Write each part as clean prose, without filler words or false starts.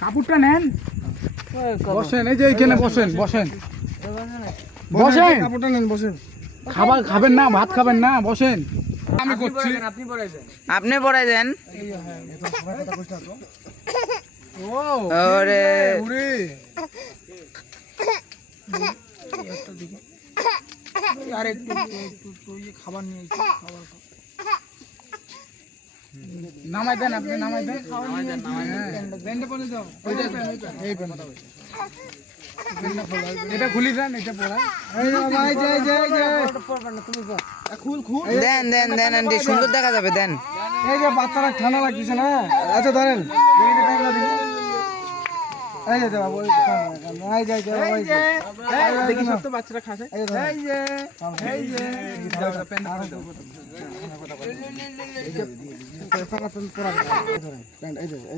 কাপড়টা নেন, বসেন, এই যে এইখানে বসেন, বসেন বসেন, কাপড়টা নেন, বসেন। খাবার খাবেন না, ভাত খাবেন না, বসেন। আমি করছি, আপনি পড়াই দেন। ওরে আর একটু খাবার নিয়ে খাবার নামাই দেন, আপনি নামাই দেন, এটা খুলি দেন, এটা পড়া দেন দেন দেন আন্টি, সুন্দর দেখা যাবে, দেন। এই যে বাচ্চারা ঠান্ডা লাগতেছে না, আচ্ছা ধরেন, এই যে বাবু, এই যে দেখি সব তো বাচ্চারা খাচ্ছে, এই যে এই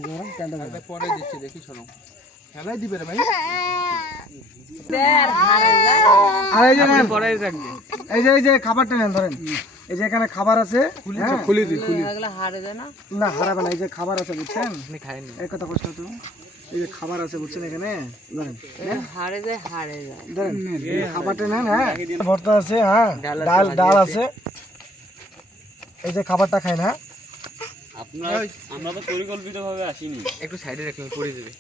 যে পরে দিচ্ছি, দেখি শোনো, খেলাই দিবে রে ভাই। আর এই যে এই যে খাবারটা নেন, ধরেন, এই যে এখানে খাবার আছে, খুলি দিই, খুলি না, হারাবে না, এই যে খাবার আছে, বুঝছেন, এই কথা কষ্ট তো, এই যে খাবার আছে, বুঝছেন, এখানে ধরেন, ধরেন খাবারটা নেন। হ্যাঁ, ভর্তা আছে, হ্যাঁ, ডাল আছে, এই যে খাবারটা খাই না। আমরা তো পরিকল্পিতভাবে আসিনি, একটু সাইডে রাখলে পড়ে যাবে,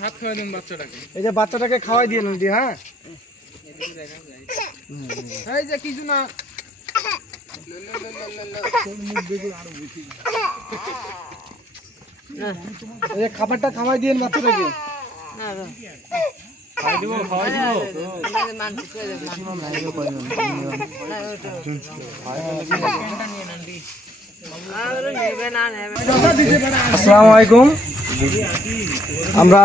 ভাত খাওয়াই দেন বাচ্চাটাকে, এই যে বাচ্চাটাকে খাওয়াই দিয়ে নেন, হ্যাঁ, এই যে কিছু না, এই যে খাবারটা খাওয়াই দিয়ে বাচ্চাটাকে, আসসালামু আলাইকুম। আমরা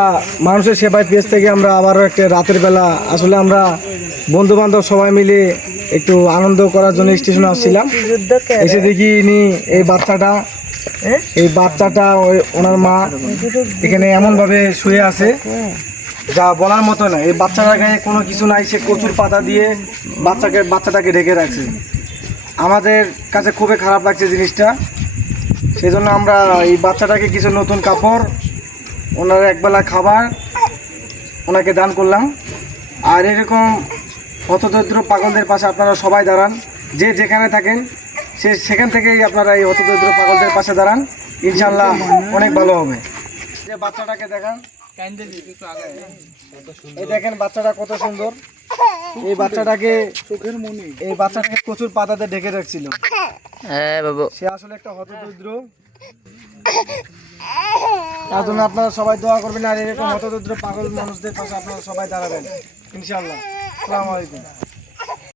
মানুষের সেবায় পেজ থেকে আমরা আবারও একটা রাতের বেলা, আসলে আমরা বন্ধু বান্ধব সবাই মিলে একটু আনন্দ করার জন্য স্টেশনে আসছিলাম, এসে দেখি এই বাচ্চাটা ওনার মা এখানে এমনভাবে শুয়ে আছে যা বলার মতো না। এই বাচ্চাটার গায়ে কোনো কিছু নাই, সে কচুর পাতা দিয়ে বাচ্চাটাকে ঢেকে রাখছে। আমাদের কাছে খুবই খারাপ লাগছে জিনিসটা, সেই জন্য আমরা এই বাচ্চাটাকে কিছু নতুন কাপড়, ওনার একবেলা খাবার ওনাকে দান করলাম। আর এরকম হতদরিদ্র পাগলদের পাশে আপনারা সবাই দাঁড়ান, যে যেখানে থাকেন সেখান থেকেই আপনারা এই হতদরিদ্র পাগলদের পাশে দাঁড়ান, ইনশাল্লাহ অনেক ভালো হবে। যে বাচ্চাটাকে দেখান, এই দেখেন বাচ্চাটা কত সুন্দর। এই বাচ্চাটাকে প্রচুর পাতাতে ঢেকে রাখছিল। হ্যাঁ বাবু, সে আসলে একটা হতদরিদ্র, তার জন্য আপনারা সবাই দোয়া করবেন। আর এরকম হতদরিদ্র পাগল মানুষদের পাশে আপনারা সবাই দাঁড়াবেন ইনশাআল্লাহ। আসসালামু আলাইকুম।